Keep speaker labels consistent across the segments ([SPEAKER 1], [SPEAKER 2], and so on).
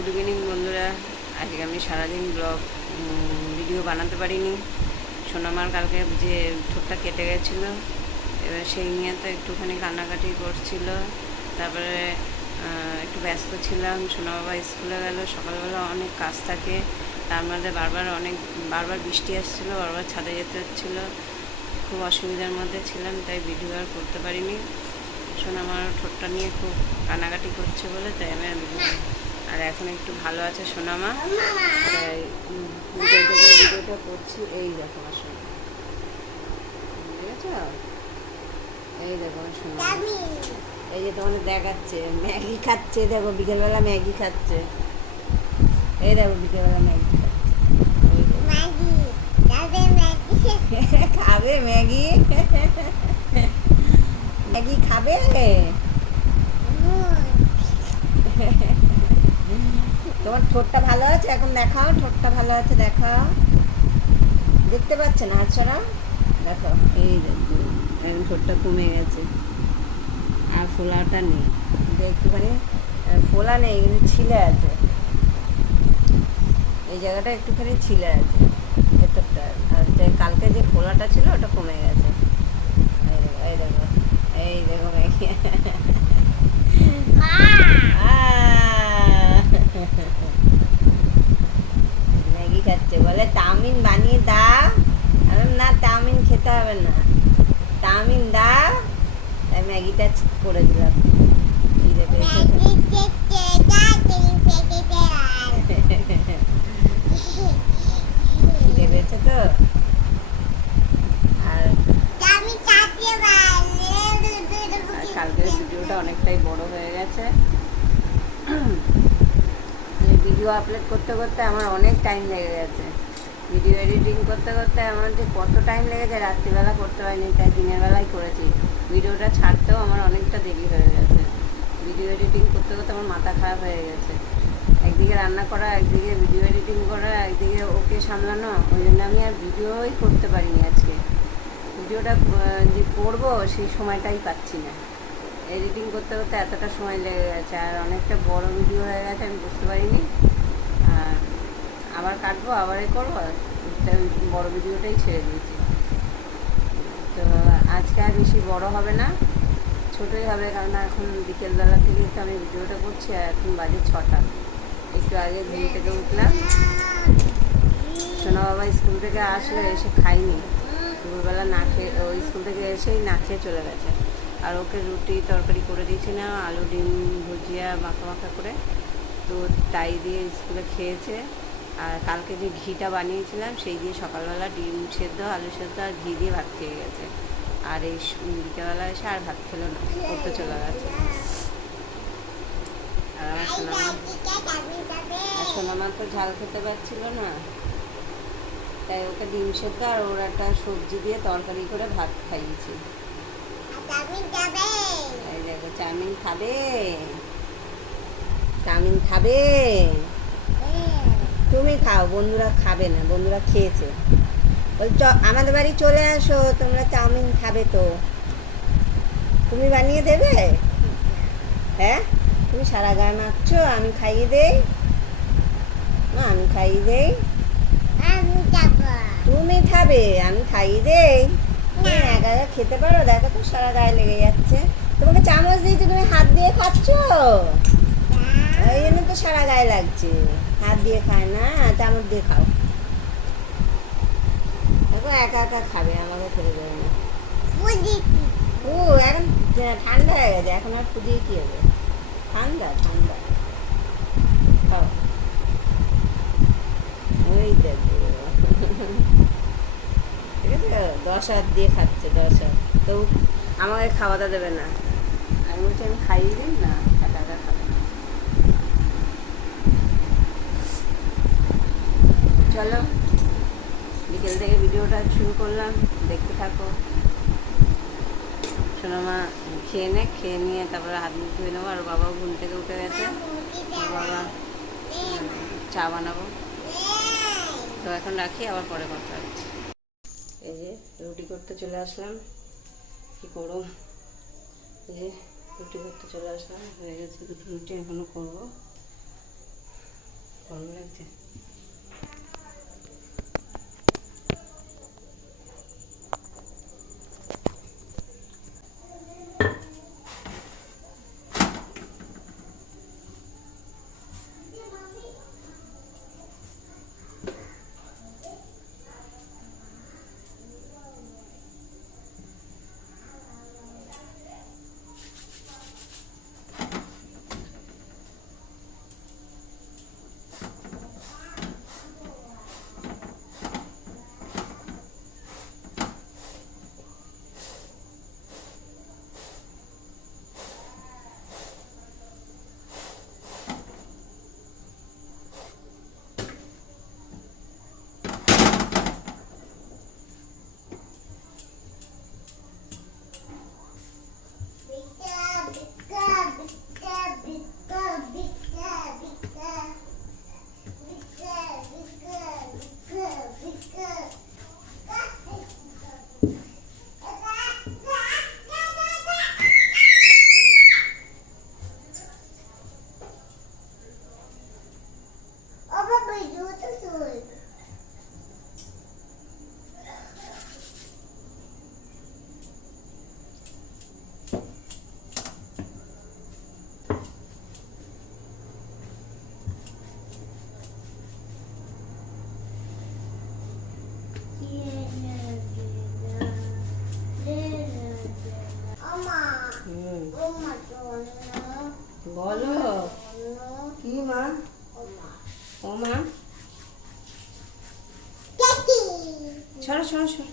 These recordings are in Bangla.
[SPEAKER 1] গুড ইভিনিং বন্ধুরা। আজকে আমি সারাদিন ব্লগ ভিডিও বানাতে পারিনি। সোনামার কালকে যে ঠোঁটটা কেটে গেছিল, এবার সেই নিয়ে তো একটুখানি কান্নাকাটি করছিল। তারপরে একটু ব্যস্ত ছিলাম। সোনা বাবা স্কুলে গেল, সকালবেলা অনেক কাজ থাকে। তার মধ্যে বারবার অনেক, বারবার বৃষ্টি আসছিল, বারবার ছাদে যেতে হচ্ছিল। খুব অসুবিধার মধ্যে ছিলাম, তাই ভিডিও আর করতে পারিনি। সোনা আমার ঠোঁটটা নিয়ে খুব কানাকাটি করছে বলে তাই আমি আর এখন একটু ভালো আছে সোনামা। ভিডিওটা করছি। এই দেখো আমার সোনা এই দেখো সোনা এই যে তোমাদের দেখাচ্ছে, ম্যাগি খাচ্ছে। দেখো, বিকেলবেলা ম্যাগি খাচ্ছে। এই দেখো, বিকেলবেলা ম্যাগি খাবে ম্যাগি? ম্যাগি খাবে? তোমার ঠোঁটটা ভালো আছে? এখন দেখাও, ঠোঁটটা ভালো আছে, দেখাও। দেখতে পাচ্ছে না আচ্ছা দেখো এই এখন ঠোঁটটা কমে গেছে। আর ফোলাটা নেই। একটুখানি ফোলা নেই, কিন্তু ছিলে আছে। এই জায়গাটা একটুখানি ছিলে আছে, ভেতরটা। আর কালকে যে ফোলাটা ছিল, ওটা কমে গেছে এই দেখো এই দেখো এই দেখো ম্যাগি আহ! ম্যাগি খাচ্ছে বলে চাউমিন বানিয়ে দাও আমি বললাম, না খেতে হবে না। চাউমিন দাও তাই ম্যাগিটা করে দিলাম। কালকের ভিডিওটা অনেকটাই বড় হয়ে গেছে। ভিডিও আপলোড করতে করতে আমার অনেক টাইম লেগে গেছে। ভিডিও এডিটিং করতে করতে আমার যে কত টাইম লেগেছে, রাত্রিবেলা করতে পারিনি তাই দিনের বেলায় করেছি। ভিডিওটা ছাড়তেও আমার অনেকটা দেরি হয়ে গেছে। ভিডিও এডিটিং করতে করতে আমার মাথা খারাপ হয়ে গেছে। একদিকে রান্না করা, একদিকে ভিডিও এডিটিং করা, একদিকে ওকে সামলানো, ওই জন্য আমি আর ভিডিওই করতে পারিনি আজকে। ভিডিওটা যে করব, সেই সময়টাই পাচ্ছি না। এডিটিং করতে করতে এতটা সময় লেগে গেছে, আর অনেকটা বড় ভিডিও হয়ে গেছে, আমি বুঝতে পারিনি। আর আবার কাটবো, আবার এ করব তাই বড় ভিডিওটাই ছেড়ে দিয়েছি। তো আজকে আর বেশি বড় হবে না, ছোটোই হবে কারণ এখন বিকেলবেলা থেকে তো আমি ভিডিওটা করছি আর এখন বাজে ছটা। একটু আগে ঘুম থেকে উঠলাম। সোনা বাবা স্কুল থেকে আসলে, এসে খাইনি দুপুরবেলা না খেয়ে ওই স্কুল থেকে এসেই না খেয়ে চলে গেছে। আর ওকে রুটি তরকারি করে দিয়েছিলাম আলু, ডিম, ভুজিয়া মাখা মাখা করে। তো তাই দিয়ে স্কুলে খেয়েছে। আর কালকে যে ঘিটা বানিয়েছিলাম সেই দিয়ে সকালবেলা ডিম সেদ্ধ আলু সেদ্ধ আর ঘি দিয়ে ভাত খেয়ে গেছে। আর এই বিকেলবেলা এসে আর ভাত খেলো না করতে চলে গেছে। আর আমার সোনামা তো ঝাল খেতে পারছিল না। তাই ওকে ডিম সেদ্ধ আর ওর একটা সবজি দিয়ে তরকারি করে ভাত খাইয়েছি। এই দেখো চাউমিন খাবে। চাউমিন খাবে। তুমি খাও বন্ধুরা খাবে না বন্ধুরা খেয়েছে। বল চ আমাদের বাড়ি চলে আসো তোমরা চাউমিন খাবে তো। তুমি বানিয়ে দেবে? হ্যাঁ? তুমি সারা গায়ে মাখছো আমি খাইয়ে দেই। না আমি খাইয়ে দেই। তুমি খাবে আমি খাইয়ে দেই। একা খেতে পারো? দেখো তো সারা গায়ে লেগে যাচ্ছে। তোমাকে চামচ দিয়েছে তুমি হাত দিয়ে খাচ্ছ? ওই জন্য তো সারা গায়ে লাগছে। হাত দিয়ে খায় না চামচ দিয়ে খাও। দেখো একা একা খাবে আমাকে ফেলে দেবে না। ও এখন ঠান্ডা হয়ে গেছে এখন আর ফুদিয়ে কি হবে? ঠান্ডা ঠান্ডা। খাও। ওই দেখো। ঠিক আছে? দশ হাত দিয়ে খাচ্ছে দশ হাত। তো আমাকে খাওয়াতে দেবে না। আমি বলছি আমি খাইয়ে দিন না একা একা খাবে না চলো বিকেল থেকে ভিডিওটা শুরু করলাম। দেখতে থাকো। সোনামা খেয়ে নে, খেয়ে নিয়ে তারপরে হাত মুখ ধুয়ে নেব। আর বাবা ঘুম থেকে উঠে গেছে। বাবা চা বানাবো। তো এখন রাখি, আবার পরে কথা হচ্ছে এই যে রুটি করতে চলে আসলাম। কি করো এই যে রুটি করতে চলে আসলাম। হয়ে গেছে, দুটো রুটি এখনও করব। গরম লাগছে। ও মা সরো সরো সরো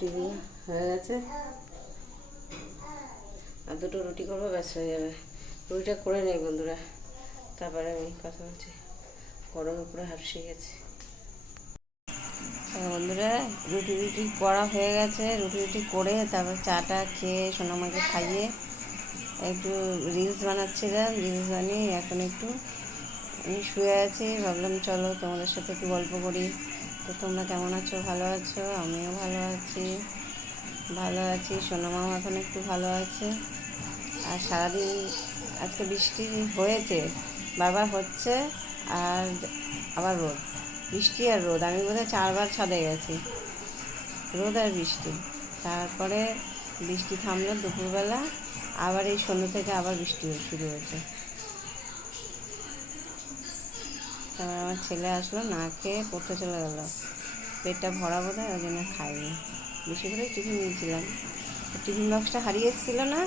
[SPEAKER 1] রুটিগুলো হয়ে গেছে। আর দুটো রুটি করব, ব্যাস হয়ে যাবে। রুটিটা করে নেই বন্ধুরা। তারপরে আমি কথা বলছি। গরমে পুরো হাফসে গেছে। বন্ধুরা, রুটি রুটি করা হয়ে গেছে। রুটি রুটি করে তারপর চাটা খেয়ে সোনামাকে খাইয়ে একটু রিলস বানাচ্ছিলাম। রিলস বানিয়ে এখন একটু আমি শুয়ে আছি। ভাবলাম চলো তোমাদের সাথে একটু গল্প করি। তো তোমরা কেমন আছো? ভালো আছো? আমিও ভালো আছি। ভালো আছি। সোনামাও এখন একটু ভালো আছে। আর সারাদিন আজকে বৃষ্টি হয়েছে, বারবার হচ্ছে, আর আবার রোদ। বৃষ্টি আর রোদ। আমি বোধহয় চারবার ছাদে গেছি। রোদ আর বৃষ্টি। তারপরে বৃষ্টি থামলো দুপুরবেলা, আবার এই সন্ধ্যে থেকে আবার বৃষ্টি শুরু হয়েছে। তারপর আমার ছেলে আসলো, না খেয়ে পড়তে চলে গেলো। পেটটা ভরা বোধ হয় ওই জন্য খাইনি। বেশি করে টিফিন নিয়েছিলাম। টিফিন বক্সটা হারিয়ে এসেছিল না,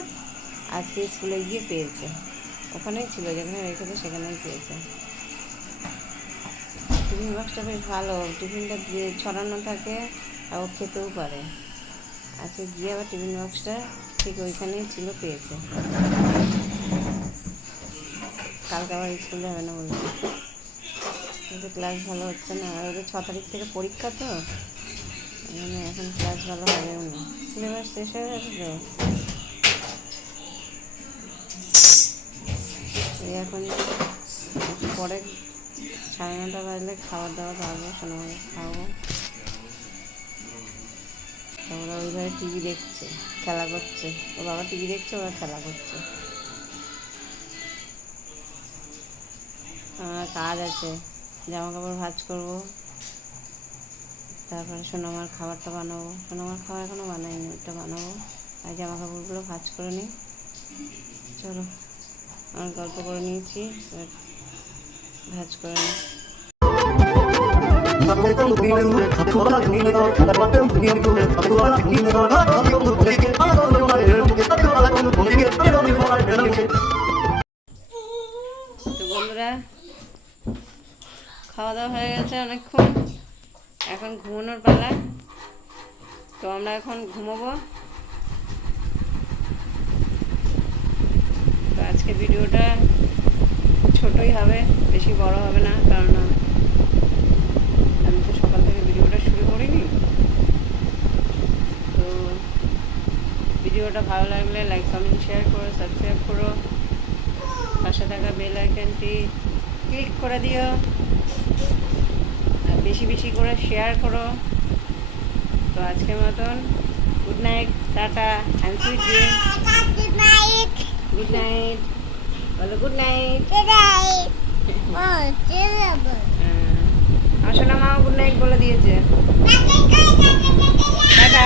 [SPEAKER 1] আজকে স্কুলে গিয়ে পেয়েছে। ওখানেই ছিল, যেখানে রেখেছে সেখানেই পেয়েছে। টিফিন বক্সটা বেশ ভালো। টিফিনটা দিয়ে ছড়ানো থাকে আর ও খেতেও পারে। আজকে গিয়ে আবার টিফিন বক্সটা ঠিক ওইখানেই ছিল, পেয়েছে। কালকে আবার স্কুল যাবে না বলছে। কিন্তু ক্লাস ভালো হচ্ছে না। আর ওদের ছ তারিখ থেকে পরীক্ষা তো। মানে এখন ক্লাস ভালো হবেও না। সিলেবাস শেষ হয়ে গেছে তো? এখন পরে সাড়ে নটা বাজলে খাবার দাবার খাওয়াবো সোনামাকে খাওয়াবো। ওরা ওইভাবে টিভি দেখছে, খেলা করছে। ও বাবা টিভি দেখছে, ওরা খেলা করছে। আমার কাজ আছে। জামা কাপড় ভাজ করব তারপরে সোনামার খাবারটা বানাবো সোনামার খাবার এখনও বানাইনি ওটা বানাবো আর জামা কাপড়গুলো ভাজ করে নিই চলো আমার গল্প করে নিয়েছি ভাঁজ করে নিই তো অনেকক্ষণ এখন ঘুমানোর পালা। তো আমরা এখন ঘুমোবো। তো আজকে ভিডিওটা ছোটই হবে, বেশি বড় হবে না, কারণ আমি তো সকাল থেকে ভিডিওটা শুরু করিনি। তো ভিডিওটা ভালো লাগলে লাইক কমেন্ট শেয়ার করো সাবস্ক্রাইব করো। পাশে থাকা বেল আইকনটি ক্লিক করে দিও। বেশি বেশি করে শেয়ার করো তো আজকের মতন good night tata and sweet
[SPEAKER 2] good night.
[SPEAKER 1] Good night বলো good night
[SPEAKER 2] good night Oh,
[SPEAKER 1] সোনা মাও গুড নাইট বলে দিয়েছে টাটা